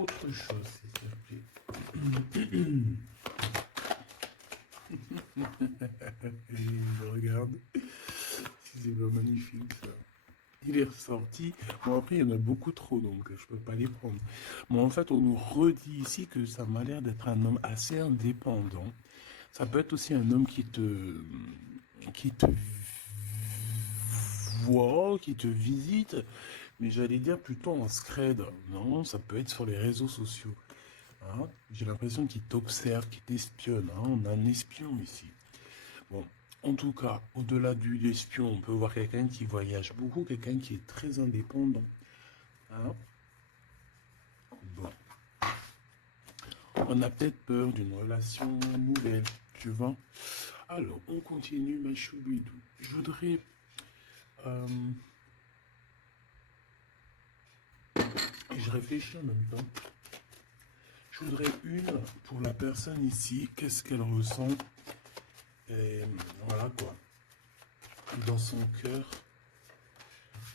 autre chose, s'il te plaît. Il me regarde. C'est pas magnifique, ça. Il est ressorti. Bon, après, il y en a beaucoup trop, donc je peux pas les prendre. Mais en fait, on nous redit ici que ça m'a l'air d'être un homme assez indépendant. Ça peut être aussi un homme qui te voit, qui te visite, mais j'allais dire plutôt en scred. Non, ça peut être sur les réseaux sociaux. Hein. J'ai l'impression qu'il t'observe, qu'il t'espionne. Hein. On a un espion ici. Bon, en tout cas, au-delà du l'espion, on peut voir quelqu'un qui voyage beaucoup, quelqu'un qui est très indépendant. Hein. Bon, on a peut-être peur d'une relation nouvelle, tu vois. Alors, on continue, ma choubidou. Je voudrais... euh, je réfléchis en même temps. Je voudrais une pour la personne ici. Qu'est-ce qu'elle ressent? Et voilà quoi. Dans son cœur.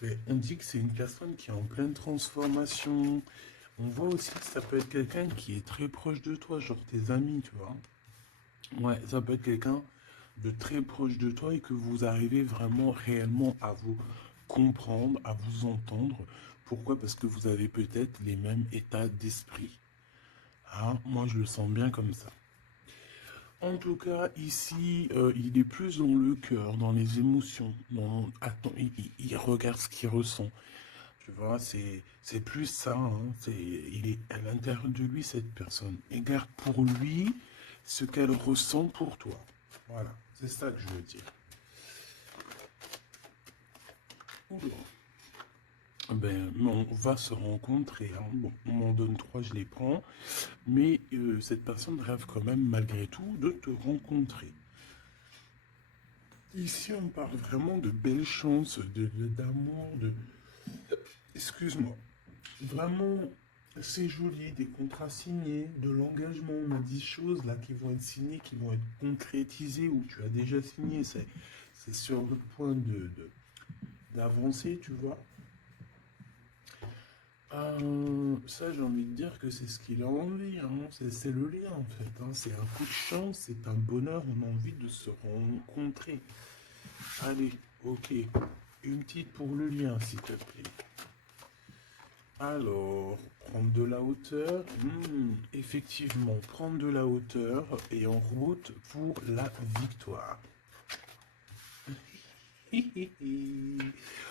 Mais on dit que c'est une personne qui est en pleine transformation. On voit aussi que ça peut être quelqu'un qui est très proche de toi, genre tes amis, tu vois. Ouais, ça peut être quelqu'un de très proche de toi et que vous arrivez vraiment réellement à vous comprendre, à vous entendre. Pourquoi? Parce que vous avez peut-être les mêmes états d'esprit. Hein, moi, je le sens bien comme ça. En tout cas, ici, il est plus dans le cœur, dans les émotions. Attends, il regarde ce qu'il ressent. Tu vois, c'est plus ça. Hein, il est à l'intérieur de lui, cette personne. Et garde pour lui ce qu'elle ressent pour toi. Voilà, c'est ça que je veux dire. Oula. Ben, on va se rencontrer. Hein. Bon, on m'en donne trois, je les prends. Mais cette personne rêve quand même, malgré tout, de te rencontrer. Ici, on parle vraiment de belles chances, d'amour, de... Excuse-moi. Vraiment, c'est joli, des contrats signés, de l'engagement. On a 10 choses là qui vont être signées, qui vont être concrétisées ou tu as déjà signé. C'est sur le point d'avancer, tu vois. Ça, j'ai envie de dire que c'est ce qu'il a envie. Hein. C'est le lien en fait. Hein. C'est un coup de chance, c'est un bonheur. On a envie de se rencontrer. Allez, ok. Une petite pour le lien, s'il te plaît. Alors, prendre de la hauteur. Effectivement, prendre de la hauteur et en route pour la victoire.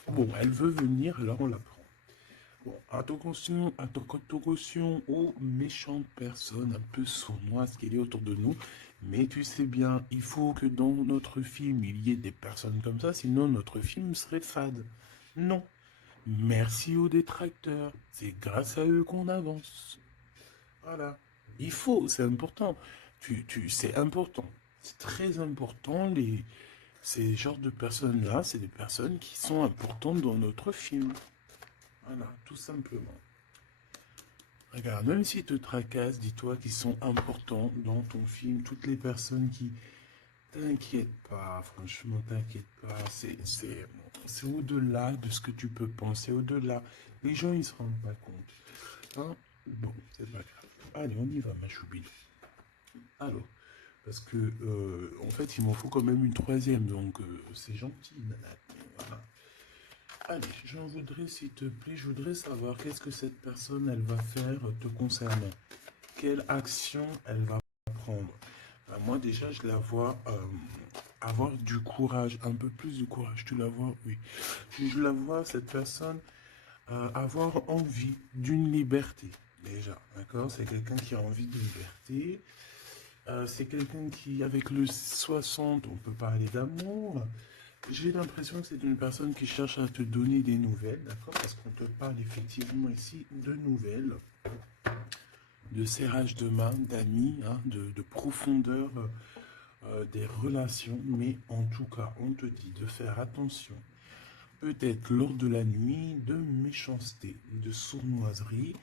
Bon, elle veut venir, alors on la prend. Bon, attention aux méchantes personnes un peu sournoises qu'il y a autour de nous. Mais tu sais bien, il faut que dans notre film, il y ait des personnes comme ça, sinon notre film serait fade. Non. Merci aux détracteurs. C'est grâce à eux qu'on avance. Voilà. Il faut, c'est important. C'est important. C'est très important. Ces genres de personnes-là, c'est des personnes qui sont importantes dans notre film. Voilà, tout simplement. Regarde, même s'ils te tracassent, dis-toi qu'ils sont importants dans ton film. Toutes les personnes qui... T'inquiète pas, franchement, t'inquiète pas. C'est au-delà de ce que tu peux penser, au-delà. Les gens, ils se rendent pas compte. Hein? Bon, c'est pas grave. Allez, on y va, ma choubine. Alors, parce que, en fait, il m'en faut quand même une troisième, donc c'est gentil, nana. Voilà. Allez, j'en voudrais, s'il te plaît, je voudrais savoir qu'est-ce que cette personne, elle va faire te concernant. Quelle action elle va prendre. Moi, déjà, je la vois avoir du courage, un peu plus de courage. Tu la vois, oui. Je la vois, cette personne, avoir envie d'une liberté, déjà. D'accord? C'est quelqu'un qui a envie de liberté. C'est quelqu'un qui, avec le 60, on peut parler d'amour. J'ai l'impression que c'est une personne qui cherche à te donner des nouvelles, d'accord? Parce qu'on te parle effectivement ici de nouvelles, de serrage de main, d'amis, hein, de profondeur des relations. Mais en tout cas, on te dit de faire attention. Peut-être lors de la nuit, de méchanceté, de sournoiserie.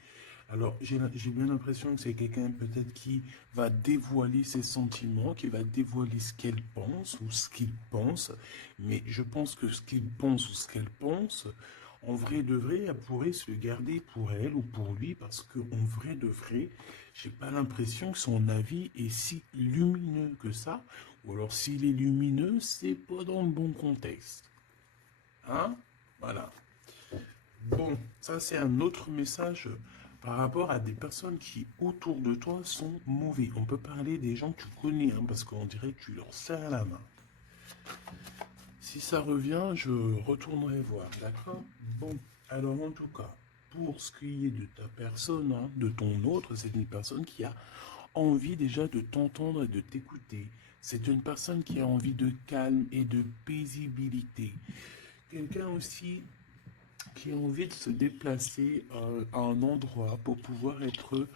Alors, j'ai bien l'impression que c'est quelqu'un peut-être qui va dévoiler ses sentiments, qui va dévoiler ce qu'elle pense ou ce qu'il pense. Mais je pense que ce qu'il pense ou ce qu'elle pense, En vrai de vrai, elle pourrait se garder pour elle ou pour lui parce qu'en vrai de vrai, j'ai pas l'impression que son avis est si lumineux que ça. Ou alors s'il est lumineux, c'est pas dans le bon contexte. Hein? Voilà. Bon, ça c'est un autre message par rapport à des personnes qui autour de toi sont mauvais. On peut parler des gens que tu connais, hein, parce qu'on dirait que tu leur serres la main. Si ça revient, je retournerai voir, d'accord? Bon, alors en tout cas, pour ce qui est de ta personne, hein, de ton autre, c'est une personne qui a envie déjà de t'entendre et de t'écouter. C'est une personne qui a envie de calme et de paisibilité. Quelqu'un aussi qui a envie de se déplacer à un endroit pour pouvoir être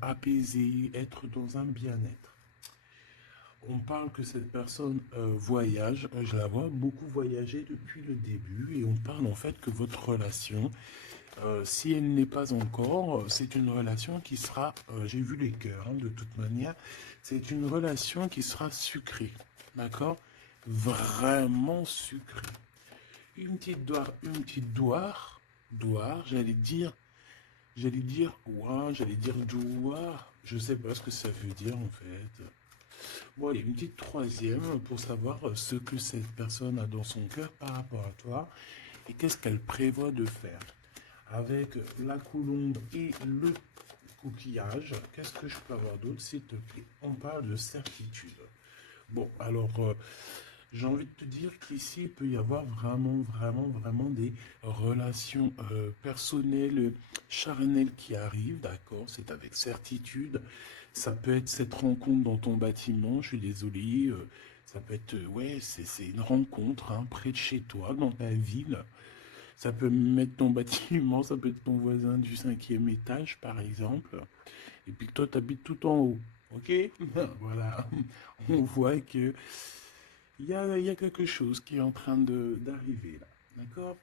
apaisé, être dans un bien-être. On parle que cette personne voyage, je la vois beaucoup voyager depuis le début et on parle en fait que votre relation, si elle n'est pas encore, c'est une relation qui sera, j'ai vu les cœurs hein, de toute manière, c'est une relation qui sera sucrée, d'accord? Vraiment sucrée. Une petite doire, ouah, j'allais dire douar, je sais pas ce que ça veut dire en fait. Bon, allez, une petite troisième pour savoir ce que cette personne a dans son cœur par rapport à toi et qu'est-ce qu'elle prévoit de faire. Avec la colombe et le coquillage, qu'est-ce que je peux avoir d'autre, s'il te plaît? On parle de certitude. Bon, alors, j'ai envie de te dire qu'ici, il peut y avoir vraiment des relations personnelles, charnelles qui arrivent, d'accord? C'est avec certitude. Ça peut être cette rencontre dans ton bâtiment, je suis désolé. Ça peut être, ouais, c'est une rencontre hein, près de chez toi, dans ta ville. Ça peut mettre ton bâtiment, ça peut être ton voisin du 5e étage, par exemple. Et puis que toi, tu habites tout en haut. Ok? Voilà. On voit que il y a quelque chose qui est en train d'arriver là. D'accord?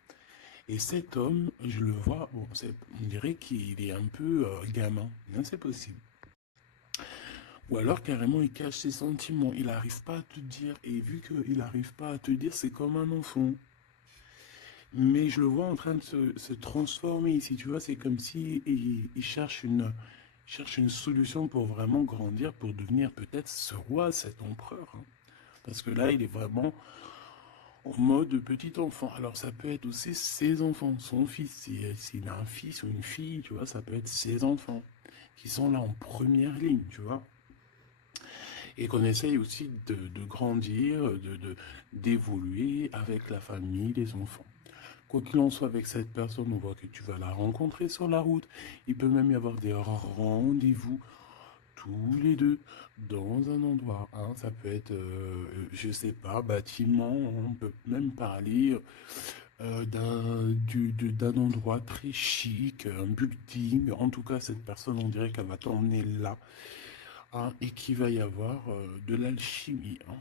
Et cet homme, je le vois, bon, on dirait qu'il est un peu gamin. Hein, c'est possible. Ou alors carrément il cache ses sentiments. Il n'arrive pas à te dire. Et vu qu'il n'arrive pas à te dire, c'est comme un enfant. Mais je le vois en train de se transformer ici. Tu vois, c'est comme si il cherche une solution pour vraiment grandir, pour devenir peut-être ce roi, cet empereur. Hein. Parce que là, il est vraiment en mode petit enfant. Alors ça peut être aussi ses enfants, son fils. S'il a un fils ou une fille, tu vois, ça peut être ses enfants qui sont là en première ligne, tu vois. Et qu'on essaye aussi de grandir, d'évoluer avec la famille, les enfants. Quoi qu'il en soit avec cette personne, on voit que tu vas la rencontrer sur la route. Il peut même y avoir des rendez-vous tous les deux dans un endroit. Hein. Ça peut être, je sais pas, bâtiment. On peut même parler d'un endroit très chic, un building. En tout cas, cette personne, on dirait qu'elle va t'emmener là. Hein, et qu'il va y avoir de l'alchimie. Hein.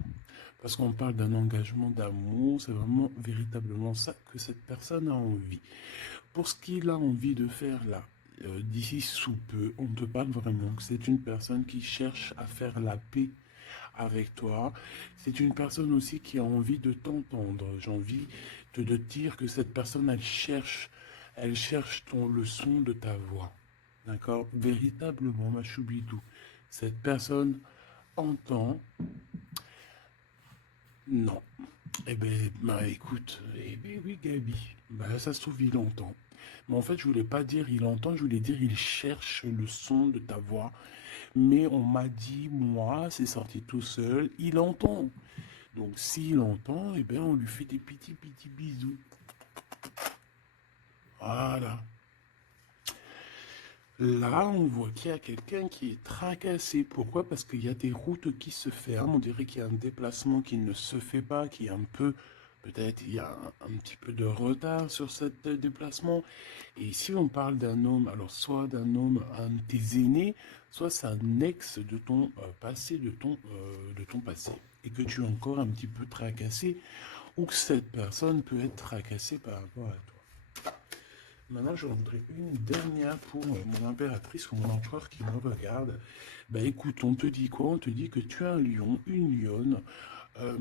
Parce qu'on parle d'un engagement d'amour, c'est vraiment véritablement ça que cette personne a envie. Pour ce qu'il a envie de faire là, d'ici sous peu, on te parle vraiment que c'est une personne qui cherche à faire la paix avec toi. C'est une personne aussi qui a envie de t'entendre. J'ai envie de dire que cette personne, elle cherche le son de ta voix. D'accord? Véritablement, ma choubidou. Cette personne entend. Non. Eh ben, bah écoute, eh ben oui, Gabi. Bah ça se trouve, il entend. Mais en fait, je voulais pas dire il entend, je voulais dire il cherche le son de ta voix. Mais on m'a dit, moi, c'est sorti tout seul, il entend. Donc s'il entend, eh ben on lui fait des petits bisous. Voilà. Là, on voit qu'il y a quelqu'un qui est tracassé. Pourquoi? Parce qu'il y a des routes qui se ferment. On dirait qu'il y a un déplacement qui ne se fait pas, qui est un peu, peut-être il y a un petit peu de retard sur ce déplacement. Et ici, on parle d'un homme, alors soit d'un homme, un de tes aînés, soit c'est un ex de ton passé, de ton passé. Et que tu es encore un petit peu tracassé, ou que cette personne peut être tracassée par rapport à toi. Maintenant, je voudrais une dernière pour mon impératrice ou mon empereur qui me regarde. Bah écoute, on te dit quoi? On te dit que tu es un lion, une lionne, euh,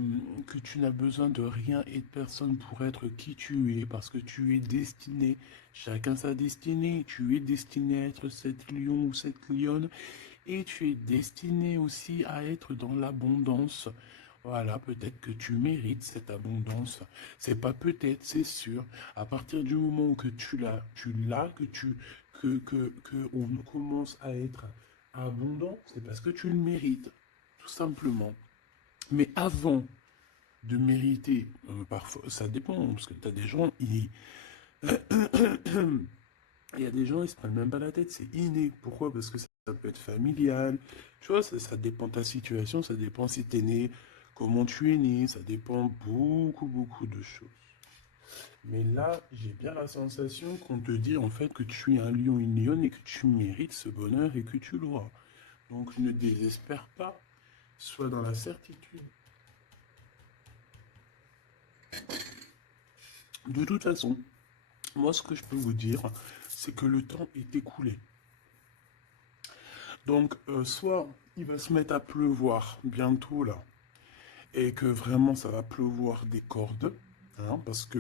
que tu n'as besoin de rien et de personne pour être qui tu es, parce que tu es destiné, chacun sa destinée, tu es destiné à être cette lion ou cette lionne, et tu es destiné aussi à être dans l'abondance. Voilà, peut-être que tu mérites cette abondance. C'est pas peut-être, c'est sûr. À partir du moment où que tu l'as, que on commence à être abondant, c'est parce que tu le mérites, tout simplement. Mais avant de mériter, parfois, ça dépend, parce que tu as des gens, il y a des gens, ils se prennent même pas la tête, c'est inné. Pourquoi? Parce que ça peut être familial. Tu vois, ça dépend de ta situation, ça dépend si tu es né, comment tu es né, ça dépend beaucoup, beaucoup de choses. Mais là, j'ai bien la sensation qu'on te dit en fait que tu es un lion, une lionne et que tu mérites ce bonheur et que tu l'auras. Donc ne désespère pas, sois dans la certitude. De toute façon, moi ce que je peux vous dire, c'est que le temps est écoulé. Donc soit il va se mettre à pleuvoir bientôt là, et que vraiment ça va pleuvoir des cordes, hein, parce que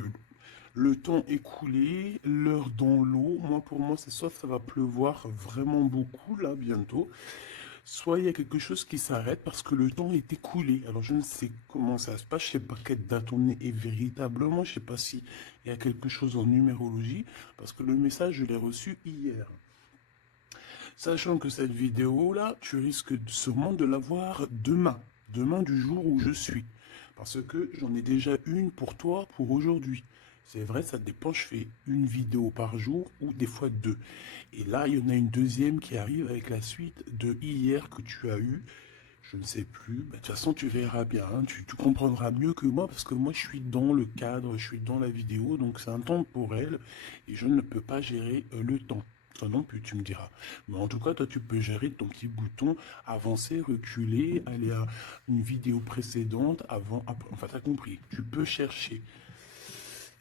le temps écoulé, l'heure dans l'eau, moi pour moi c'est soit ça va pleuvoir vraiment beaucoup là bientôt, soit il y a quelque chose qui s'arrête parce que le temps est écoulé. Alors je ne sais comment ça se passe, je ne sais pas quelle date on est et véritablement, je ne sais pas si il y a quelque chose en numérologie, parce que le message je l'ai reçu hier. Sachant que cette vidéo-là, tu risques sûrement de la voir demain, demain du jour où je suis. Parce que j'en ai déjà une pour toi pour aujourd'hui. C'est vrai, ça dépend, je fais une vidéo par jour ou des fois deux. Et là, il y en a une deuxième qui arrive avec la suite de hier que tu as eu. Je ne sais plus. Bah, de toute façon, tu verras bien. Hein. Tu comprendras mieux que moi parce que moi, je suis dans le cadre, je suis dans la vidéo. Donc, c'est un temps pour elle et je ne peux pas gérer le temps. Toi non plus, tu me diras. Mais en tout cas, toi, tu peux gérer ton petit bouton, avancer, reculer, aller à une vidéo précédente, avant, après. Enfin, t'as compris. Tu peux chercher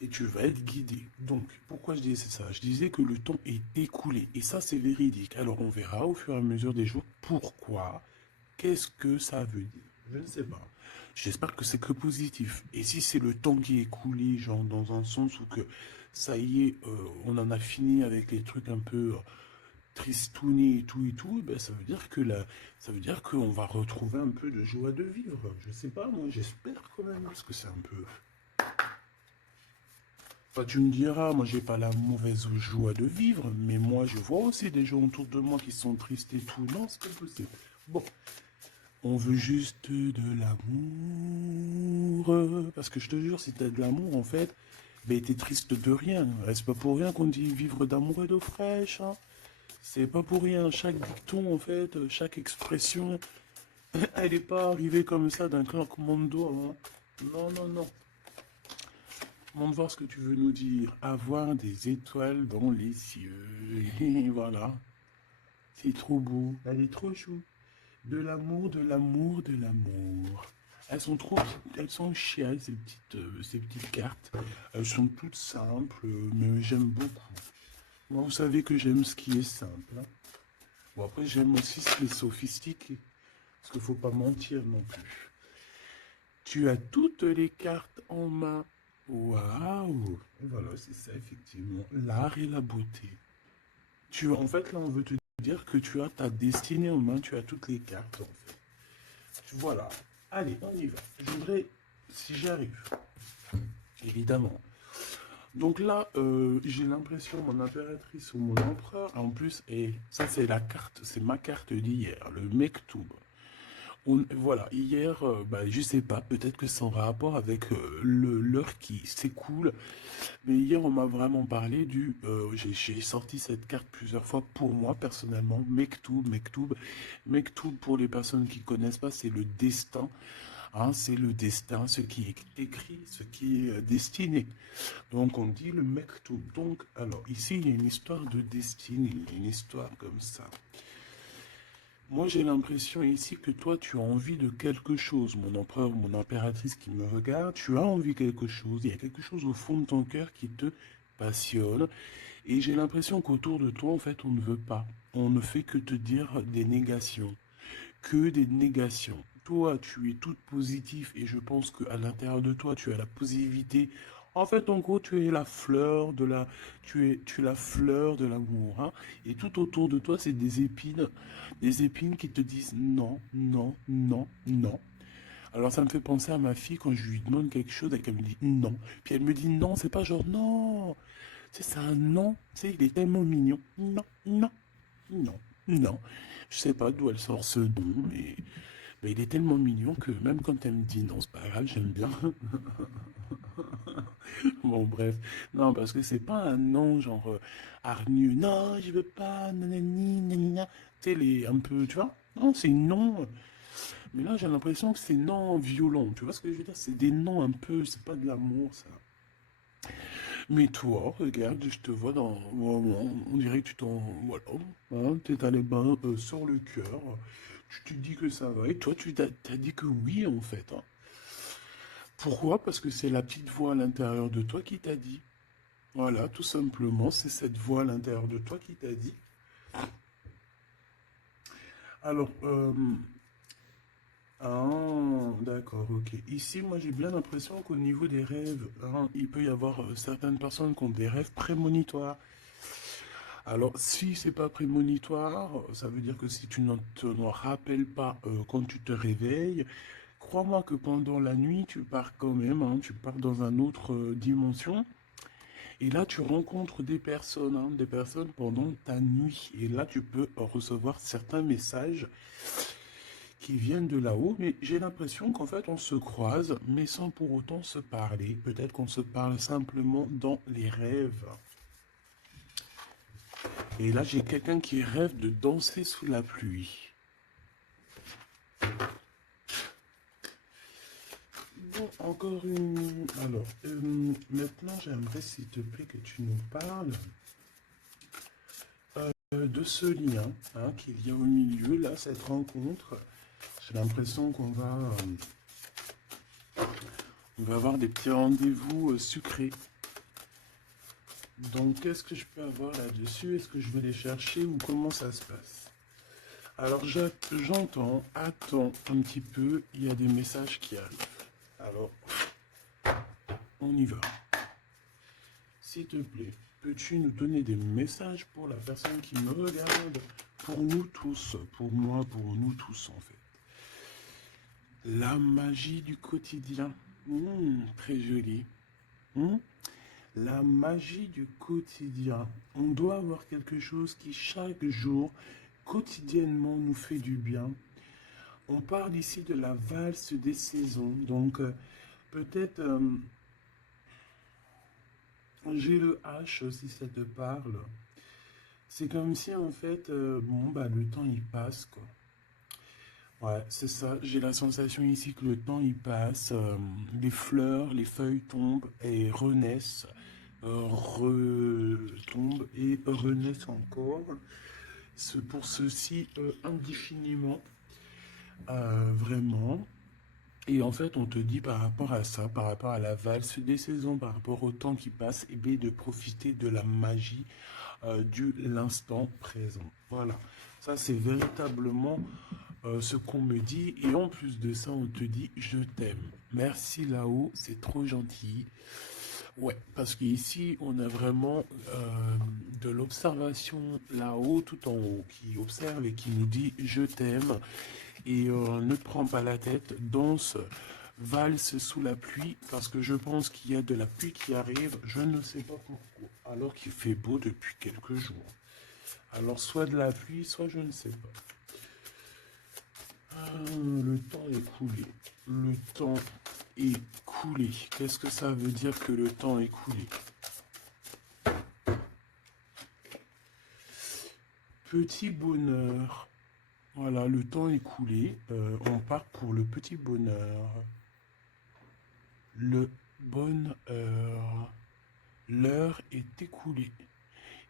et tu vas être guidé. Donc, pourquoi je disais ça? Je disais que le temps est écoulé et ça, c'est véridique. Alors, on verra au fur et à mesure des jours pourquoi. Qu'est-ce que ça veut dire? Je ne sais pas. J'espère que c'est que positif. Et si c'est le temps qui est écoulé, genre dans un sens où que ça y est, on en a fini avec les trucs un peu tristounés et tout, ben ça veut dire que là, ça veut dire qu'on va retrouver un peu de joie de vivre. Je sais pas, moi j'espère quand même, parce que c'est un peu. Enfin, tu me diras, moi j'ai pas la mauvaise joie de vivre, mais moi je vois aussi des gens autour de moi qui sont tristes et tout. Non, c'est pas possible. Bon, on veut juste de l'amour. Parce que je te jure, si t'as de l'amour, en fait, ben t'es triste de rien. C'est pas pour rien qu'on dit vivre d'amour et d'eau fraîche. Hein. C'est pas pour rien. Chaque dicton, en fait, chaque expression, elle n'est pas arrivée comme ça d'un claquement de doigts. Hein. Non, non, non. On va voir ce que tu veux nous dire. Avoir des étoiles dans les cieux. Et voilà. C'est trop beau. Elle est trop chou. De l'amour, de l'amour, de l'amour. Elles sont trop, elles sont chiales ces petites cartes. Elles sont toutes simples, mais j'aime beaucoup. Moi, vous savez que j'aime ce qui est simple. Hein. Bon, après, j'aime aussi ce qui est sophistiqué. Parce qu'il ne faut pas mentir non plus. Tu as toutes les cartes en main. Waouh! Voilà, c'est ça, effectivement. L'art et la beauté. En fait, là, on veut te dire que tu as ta destinée en main, tu as toutes les cartes, en fait. Voilà. Allez, on y va. Je voudrais, si j'y arrive, évidemment. Donc là, j'ai l'impression, mon impératrice ou mon empereur, en plus, et ça c'est la carte, c'est ma carte d'hier, le Mektoub. Voilà, hier, bah, je sais pas, peut-être que c'est en rapport avec l'heure qui s'écoule, mais hier on m'a vraiment parlé j'ai sorti cette carte plusieurs fois pour moi personnellement, Mektoub pour les personnes qui connaissent pas, c'est le destin, hein, c'est le destin, ce qui est écrit, ce qui est destiné. Donc on dit le Mektoub. Donc, alors ici il y a une histoire de destinée, une histoire comme ça. Moi, j'ai l'impression ici que toi, tu as envie de quelque chose, mon empereur, mon impératrice qui me regarde, tu as envie de quelque chose, il y a quelque chose au fond de ton cœur qui te passionne, et j'ai l'impression qu'autour de toi, en fait, on ne veut pas. On ne fait que te dire des négations, que des négations. toi, tu es toute positive et je pense qu'à l'intérieur de toi, tu as la positivité. En fait, en gros, tu es la fleur de la, tu es la fleur de l'amour, hein. Et tout autour de toi, c'est des épines qui te disent non, non, non, non. Alors ça me fait penser à ma fille quand je lui demande quelque chose et qu'elle me dit non. Puis elle me dit non, c'est pas genre non. C'est un non, tu sais, il est tellement mignon. Non, non, non, non. Je sais pas d'où elle sort ce nom, mais il est tellement mignon que même quand elle me dit non, c'est pas grave, j'aime bien. Bon, bref. Non, parce que c'est pas un non genre hargneux. Non, je veux pas, nanani, nanana. Tu sais, les un peu, tu vois? Non, c'est non. Mais là, j'ai l'impression que c'est non violent. Tu vois ce que je veux dire? C'est des noms un peu, c'est pas de l'amour, ça. Mais toi, regarde, je te vois dans. On dirait que tu t'en. Voilà. Hein, t'es allé ben sur le cœur. Tu te dis que ça va. Et toi, t'as dit que oui, en fait, hein. Pourquoi? Parce que c'est la petite voix à l'intérieur de toi qui t'a dit. Voilà, tout simplement, c'est cette voix à l'intérieur de toi qui t'a dit. Alors, ah, d'accord, ok. Ici, moi, j'ai bien l'impression qu'au niveau des rêves, hein, il peut y avoir certaines personnes qui ont des rêves prémonitoires. Alors, si c'est pas prémonitoire, ça veut dire que si tu ne te rappelles pas quand tu te réveilles, crois-moi que pendant la nuit, tu pars quand même, hein, tu pars dans une autre dimension. Et là, tu rencontres des personnes pendant ta nuit. Et là, tu peux recevoir certains messages qui viennent de là-haut. Mais j'ai l'impression qu'en fait, on se croise, mais sans pour autant se parler. Peut-être qu'on se parle simplement dans les rêves. Et là, j'ai quelqu'un qui rêve de danser sous la pluie. Bon, encore une. Alors, maintenant, j'aimerais, s'il te plaît, que tu nous parles de ce lien hein, qu'il y a au milieu, là, cette rencontre. J'ai l'impression on va avoir des petits rendez-vous sucrés. Donc, qu'est-ce que je peux avoir là-dessus? Est-ce que je vais les chercher ou comment ça se passe? Alors, j'entends, attends un petit peu, il y a des messages qui arrivent. Alors, on y va. S'il te plaît, peux-tu nous donner des messages pour la personne qui me regarde? Pour nous tous, pour moi, pour nous tous en fait. La magie du quotidien. Très joli. Hmm. La magie du quotidien. On doit avoir quelque chose qui chaque jour, quotidiennement, nous fait du bien. On parle ici de la valse des saisons. Donc, peut-être, j'ai le H si ça te parle. C'est comme si, en fait, bon, bah, le temps, il passe, quoi. Ouais, c'est ça. J'ai la sensation ici que le temps, il passe. Les fleurs, les feuilles tombent et renaissent. Retombent et renaissent encore. Pour ceci indéfiniment, vraiment. Et en fait, on te dit par rapport à ça, par rapport à la valse des saisons, par rapport au temps qui passe, et bien de profiter de la magie du l'instant présent. Voilà. Ça, c'est véritablement ce qu'on me dit. Et en plus de ça, on te dit je t'aime. Merci là-haut, c'est trop gentil. Ouais, parce qu'ici, on a vraiment de l'observation là-haut, tout en haut, qui observe et qui nous dit je t'aime. Et ne te prends pas la tête, danse, valse sous la pluie, parce que je pense qu'il y a de la pluie qui arrive, je ne sais pas pourquoi, alors qu'il fait beau depuis quelques jours. Alors soit de la pluie, soit je ne sais pas. Le temps est coulé. Le temps est coulé. Qu'est-ce que ça veut dire que le temps est coulé? Petit bonheur. Voilà, le temps est coulé. On part pour le petit bonheur. Le bonheur. L'heure est écoulée.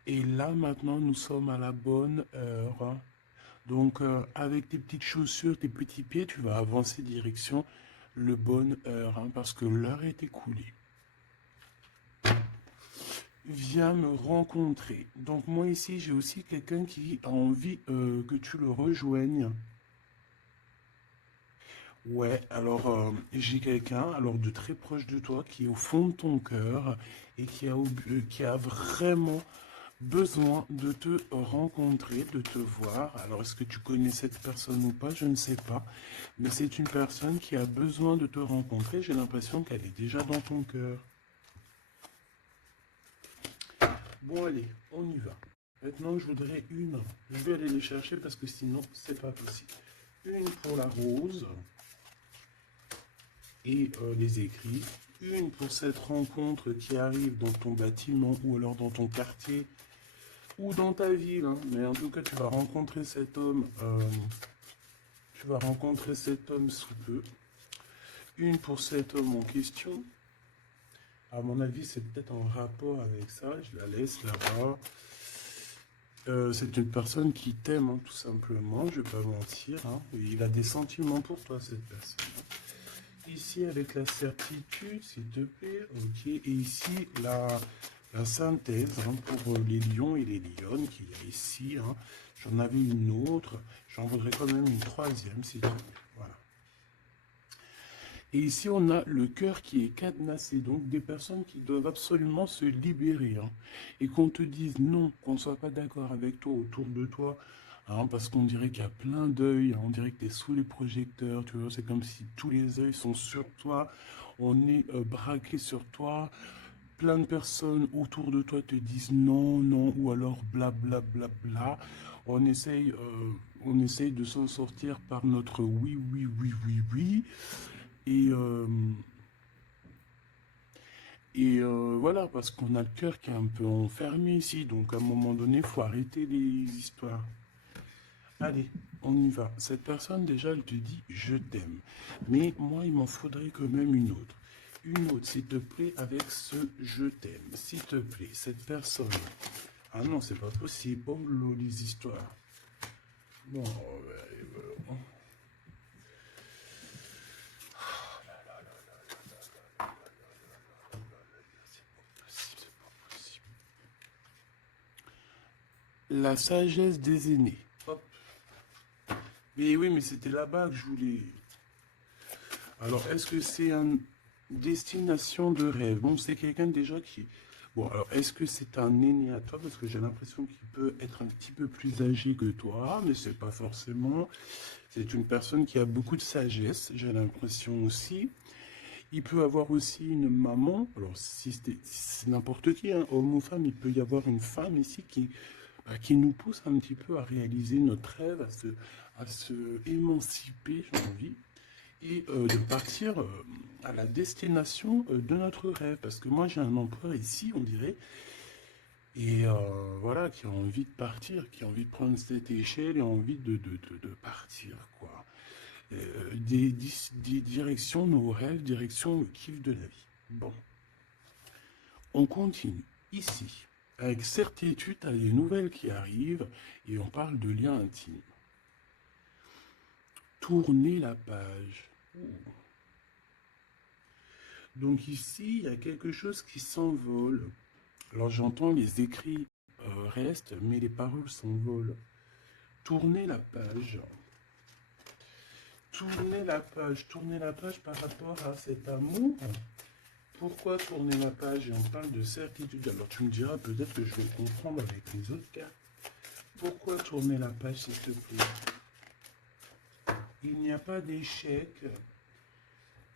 Et là, maintenant, nous sommes à la bonne heure. Donc, avec tes petites chaussures, tes petits pieds, tu vas avancer direction le bonne heure, hein, parce que l'heure est écoulée. Viens me rencontrer. Donc, moi, ici, j'ai aussi quelqu'un qui a envie que tu le rejoignes. Ouais, alors j'ai quelqu'un alors de très proche de toi qui est au fond de ton cœur et qui a vraiment besoin de te rencontrer, de te voir. Alors est-ce que tu connais cette personne ou pas? Je ne sais pas. Mais c'est une personne qui a besoin de te rencontrer. J'ai l'impression qu'elle est déjà dans ton cœur. Bon allez, on y va. Maintenant je voudrais une. Je vais aller les chercher parce que sinon c'est pas possible. Une pour la rose. Et les écrits. Une pour cette rencontre qui arrive dans ton bâtiment ou alors dans ton quartier ou dans ta ville. Hein. Mais en tout cas, tu vas rencontrer cet homme. Tu vas rencontrer cet homme sous peu. Une pour cet homme en question. À mon avis, c'est peut-être en rapport avec ça. Je la laisse là-bas. C'est une personne qui t'aime, hein, tout simplement. Je vais pas mentir. Hein. Il a des sentiments pour toi, cette personne. Ici, avec la certitude, s'il te plaît, ok. Et ici, la synthèse hein, pour les lions et les lionnes qu'il y a ici. Hein. J'en avais une autre. J'en voudrais quand même une troisième, s'il te plaît. Voilà. Et ici, on a le cœur qui est cadenassé. Donc, des personnes qui doivent absolument se libérer. Hein. Et qu'on te dise non, qu'on ne soit pas d'accord avec toi, autour de toi. Hein, parce qu'on dirait qu'il y a plein d'œils, hein, on dirait que tu es sous les projecteurs, tu vois, c'est comme si tous les œils sont sur toi, on est braqué sur toi, plein de personnes autour de toi te disent non, non, ou alors bla bla bla bla. On essaye de s'en sortir par notre oui, oui, oui, oui, oui. Et, euh, voilà, parce qu'on a le cœur qui est un peu enfermé ici, donc à un moment donné, il faut arrêter les histoires. Allez, on y va. Cette personne, déjà, elle te dit je t'aime. Mais moi, il m'en faudrait quand même une autre. Une autre, s'il te plaît, avec ce je t'aime. S'il te plaît, cette personne. Ah non, c'est pas possible. Oh là, les histoires. Bon, c'est pas possible. La sagesse des aînés. Hop. Mais oui, mais c'était là-bas que je voulais. Alors, est-ce que c'est une destination de rêve? Bon, c'est quelqu'un déjà qui... Bon, alors, est-ce que c'est un aîné à toi? Parce que j'ai l'impression qu'il peut être un petit peu plus âgé que toi, mais c'est pas forcément. C'est une personne qui a beaucoup de sagesse, j'ai l'impression aussi. Il peut avoir aussi une maman. Alors, si c'est n'importe qui, hein, homme ou femme, il peut y avoir une femme ici qui nous pousse un petit peu à réaliser notre rêve, à se émanciper, j'ai envie et de partir à la destination de notre rêve. Parce que moi, j'ai un empereur ici, on dirait, et voilà, qui a envie de partir, qui a envie de prendre cette échelle et envie de partir, quoi. Des directions, nos rêves, direction le kiff de la vie. Bon, on continue. Ici, avec certitude, tu as des nouvelles qui arrivent et on parle de liens intimes. Tourner la page. Donc ici, il y a quelque chose qui s'envole. Alors j'entends les écrits restent, mais les paroles s'envolent. Tournez la page. Tournez la page par rapport à cet amour. Pourquoi tourner la page? Et on parle de certitude. Alors tu me diras peut-être que je vais comprendre avec les autres cartes. Pourquoi tourner la page, s'il te plaît? Il n'y a pas d'échec.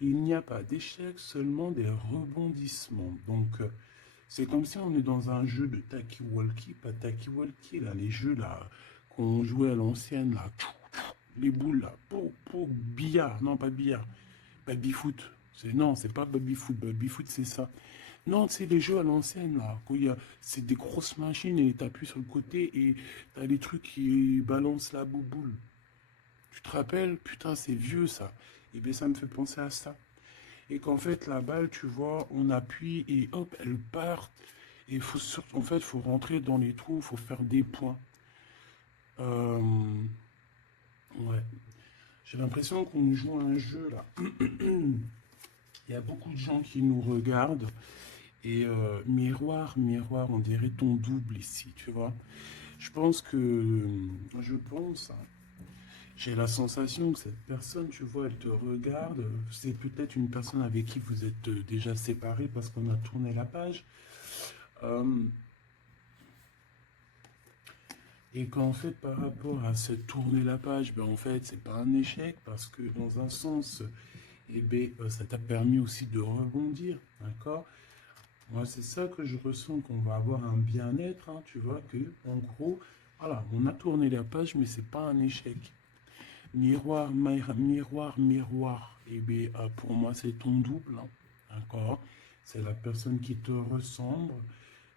Il n'y a pas d'échec, seulement des rebondissements. Donc, c'est comme si on est dans un jeu de Taki-Walkie, pas Taki-Walkie, là, les jeux là qu'on jouait à l'ancienne, là, les boules là, pour billard, non pas billard, baby-foot. Non, c'est pas baby-foot, baby-foot c'est ça. Non, c'est les jeux à l'ancienne là, c'est des grosses machines et t'appuies sur le côté et t'as les trucs qui balancent la bouboule. Tu te rappelles? Putain, c'est vieux ça. Et bien ça me fait penser à ça. Et qu'en fait, la balle, tu vois, on appuie et hop, elle part. Et en fait, il faut rentrer dans les trous, il faut faire des points. Euh, ouais. J'ai l'impression qu'on joue à un jeu là. Il y a beaucoup de gens qui nous regardent. Et miroir, miroir, on dirait ton double ici, tu vois. Je pense que. Je pense. Hein, J'ai la sensation que cette personne, tu vois, elle te regarde. C'est peut-être une personne avec qui vous êtes déjà séparés parce qu'on a tourné la page. Euh, et qu'en fait, par rapport à cette tourner la page, ben en fait, c'est pas un échec parce que dans un sens, eh ben, ça t'a permis aussi de rebondir, d'accord? Moi, c'est ça que je ressens, qu'on va avoir un bien-être, hein, tu vois, que, en gros, voilà, on a tourné la page, mais c'est pas un échec. Miroir, miroir, miroir. Eh bien, pour moi, c'est ton double, hein, d'accord? C'est la personne qui te ressemble.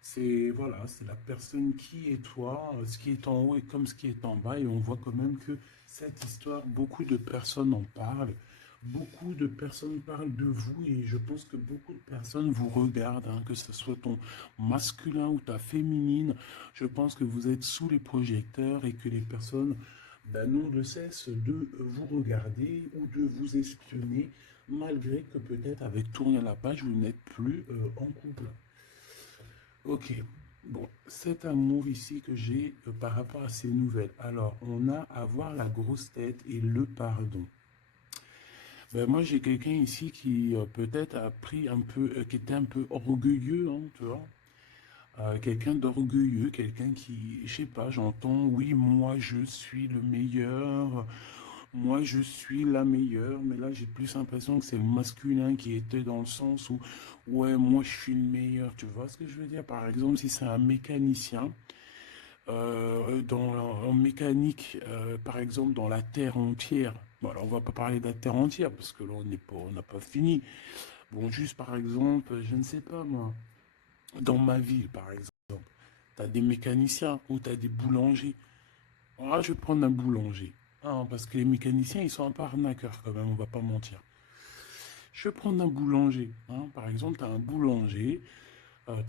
C'est, voilà, c'est la personne qui est toi, ce qui est en haut et comme ce qui est en bas. Et on voit quand même que cette histoire, beaucoup de personnes en parlent. Beaucoup de personnes parlent de vous et je pense que beaucoup de personnes vous regardent, hein, que ce soit ton masculin ou ta féminine. Je pense que vous êtes sous les projecteurs et que les personnes n'ont de cesse de vous regarder ou de vous espionner, malgré que peut-être avec tourner la page, vous n'êtes plus en couple. Ok, bon, cet amour ici que j'ai par rapport à ces nouvelles. Alors, on a à voir la grosse tête et le pardon. Ben, moi, j'ai quelqu'un ici qui peut-être a pris un peu, qui était un peu orgueilleux, hein, tu vois. Quelqu'un d'orgueilleux, quelqu'un qui, je sais pas, j'entends, oui, moi je suis le meilleur, moi je suis la meilleure, mais là j'ai plus l'impression que c'est le masculin qui était dans le sens où, ouais, moi je suis le meilleur, tu vois ce que je veux dire? Par exemple, si c'est un mécanicien, en mécanique, par exemple, dans la Terre entière, bon, alors on va pas parler de la Terre entière, parce que là on n'est pas, on n'a pas fini. Bon, juste par exemple, je ne sais pas moi, dans ma ville, par exemple. Tu as des mécaniciens ou tu as des boulangers. Alors là, je vais prendre un boulanger. Hein, parce que les mécaniciens, ils sont un peu arnaqueurs quand même, on va pas mentir. Je vais prendre un boulanger. Hein. Par exemple, tu as un boulanger,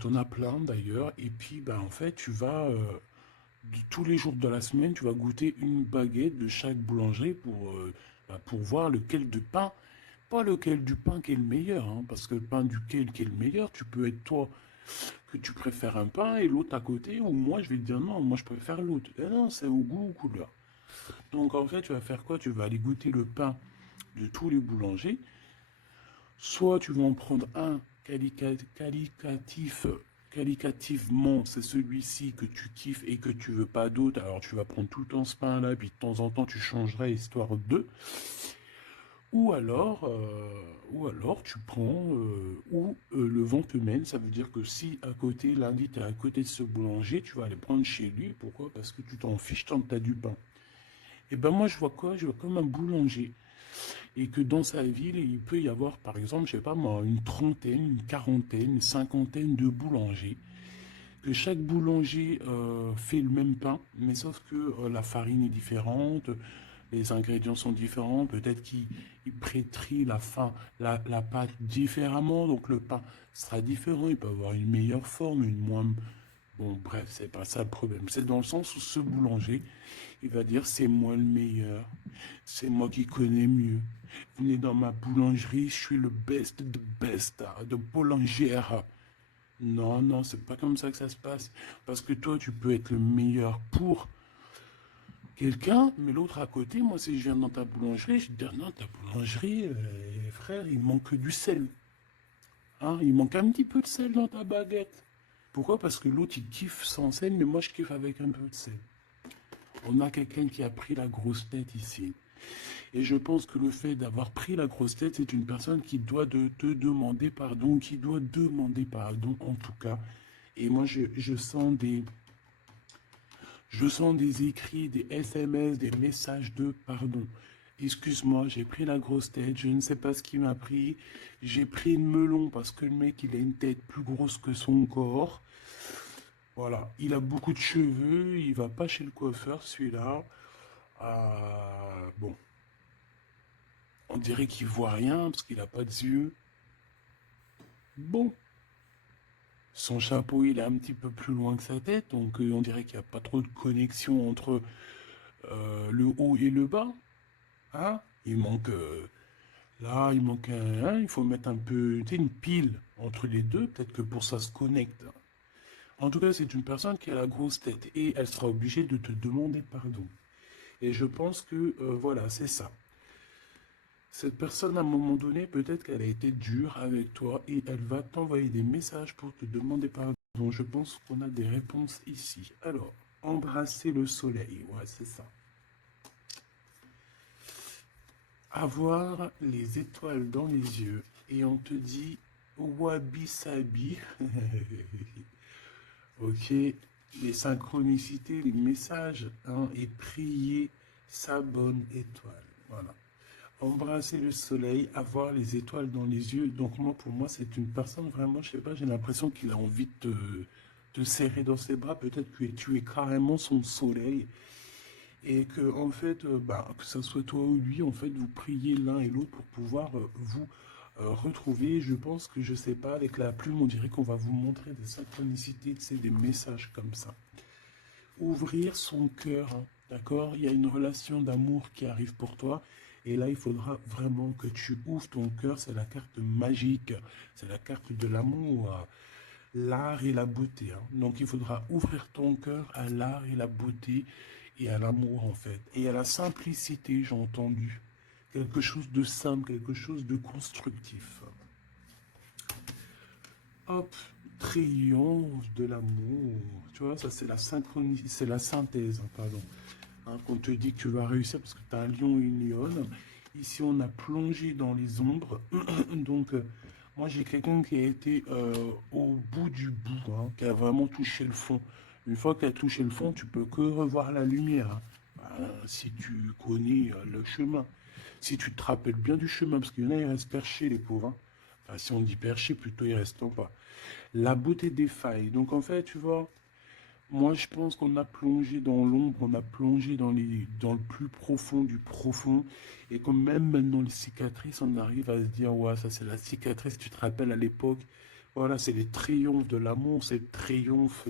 tu en as plein d'ailleurs, et puis ben, en fait, tu vas, tous les jours de la semaine, tu vas goûter une baguette de chaque boulangerie pour voir lequel de pain, pas lequel du pain qui est le meilleur, hein, parce que le pain duquel qui est le meilleur, tu peux être toi que tu préfères un pain et l'autre à côté, ou moi je vais te dire non, moi je préfère l'autre. Et non, c'est au goût, aux couleurs. Donc en fait, tu vas faire quoi? Tu vas aller goûter le pain de tous les boulangers. Soit tu vas en prendre un qualitativement, c'est celui-ci que tu kiffes et que tu veux pas d'autre. Alors tu vas prendre tout le temps ce pain-là, puis de temps en temps tu changerais histoire de. Ou alors tu prends où le vent te mène. Ça veut dire que si à côté, lundi, tu es à côté de ce boulanger, tu vas aller prendre chez lui. Pourquoi? Parce que tu t'en fiches tant que tu as du pain. Et ben moi, je vois quoi? Je vois comme un boulanger. Et que dans sa ville, il peut y avoir, par exemple, je sais pas moi, une trentaine, une quarantaine, une cinquantaine de boulangers. Que chaque boulanger fait le même pain, mais sauf que la farine est différente, les ingrédients sont différents, peut-être qu'ils prêtrient la pâte différemment, donc le pain sera différent, il peut avoir une meilleure forme, une moins... Bon, bref, c'est pas ça le problème. C'est dans le sens où ce boulanger, il va dire c'est moi le meilleur, c'est moi qui connais mieux. Venez dans ma boulangerie, je suis le best de best, de boulangère. Non, non, c'est pas comme ça que ça se passe. Parce que toi, tu peux être le meilleur pour quelqu'un, mais l'autre à côté, moi, si je viens dans ta boulangerie, je te dis, non, ta boulangerie, frère, il manque du sel. Hein, il manque un petit peu de sel dans ta baguette. Pourquoi? Parce que l'autre, il kiffe sans sel, mais moi, je kiffe avec un peu de sel. On a quelqu'un qui a pris la grosse tête ici. Et je pense que le fait d'avoir pris la grosse tête, c'est une personne qui doit te demander pardon, qui doit demander pardon en tout cas. Et moi, je sens des écrits, des SMS, des messages de pardon. Excuse-moi, j'ai pris la grosse tête, je ne sais pas ce qui m'a pris. J'ai pris le melon parce que le mec, il a une tête plus grosse que son corps. Voilà, il a beaucoup de cheveux, il va pas chez le coiffeur, celui-là. Bon, on dirait qu'il voit rien parce qu'il n'a pas de yeux. Bon, son chapeau, il est un petit peu plus loin que sa tête, donc on dirait qu'il n'y a pas trop de connexion entre le haut et le bas. Hein? Il manque là, il manque un, il faut mettre un peu, tu sais, une pile entre les deux, peut-être que pour ça se connecte. En tout cas, c'est une personne qui a la grosse tête et elle sera obligée de te demander pardon. Et je pense que, voilà, c'est ça. Cette personne, à un moment donné, peut-être qu'elle a été dure avec toi et elle va t'envoyer des messages pour te demander pardon. Je pense qu'on a des réponses ici. Alors, embrasser le soleil, ouais, c'est ça. Avoir les étoiles dans les yeux et on te dit wabi sabi. Ok, les synchronicités, les messages, hein, et prier sa bonne étoile. Voilà. Embrasser le soleil, avoir les étoiles dans les yeux. Donc moi, pour moi, c'est une personne vraiment, je sais pas, j'ai l'impression qu'il a envie de te serrer dans ses bras. Peut-être que tu es carrément son soleil. Et que, en fait, bah, que ce soit toi ou lui, en fait, vous priez l'un et l'autre pour pouvoir vous retrouver. Je pense que, je sais pas, avec la plume, on dirait qu'on va vous montrer des synchronicités, des messages comme ça. Ouvrir son cœur, hein, d'accord? Il y a une relation d'amour qui arrive pour toi. Et là, il faudra vraiment que tu ouvres ton cœur. C'est la carte magique. C'est la carte de l'amour, l'art et la beauté, hein. Donc, il faudra ouvrir ton cœur à l'art et la beauté et à l'amour, en fait. Et à la simplicité, j'ai entendu. Quelque chose de simple, quelque chose de constructif. Hop, triomphe de l'amour. Tu vois, ça c'est la synchronie, c'est la synthèse, hein, pardon. Hein, qu'on te dit que tu vas réussir parce que tu as un lion et une lionne. Ici, on a plongé dans les ombres. Donc, moi, j'ai quelqu'un qui a été au bout du bout, hein, qui a vraiment touché le fond. Une fois qu'il a touché le fond, tu peux que revoir la lumière, hein. Si tu connais le chemin. Si tu te rappelles bien du chemin, parce qu'il y en a, ils restent perchés, les pauvres, hein. Enfin, si on dit perchés, plutôt ils restent en pas. La beauté des failles. Donc, en fait, tu vois, moi, je pense qu'on a plongé dans l'ombre, on a plongé dans le plus profond du profond. Et comme même maintenant les cicatrices, on arrive à se dire, ouais, ça c'est la cicatrice, tu te rappelles à l'époque. Voilà, c'est les triomphes de l'amour, c'est le triomphe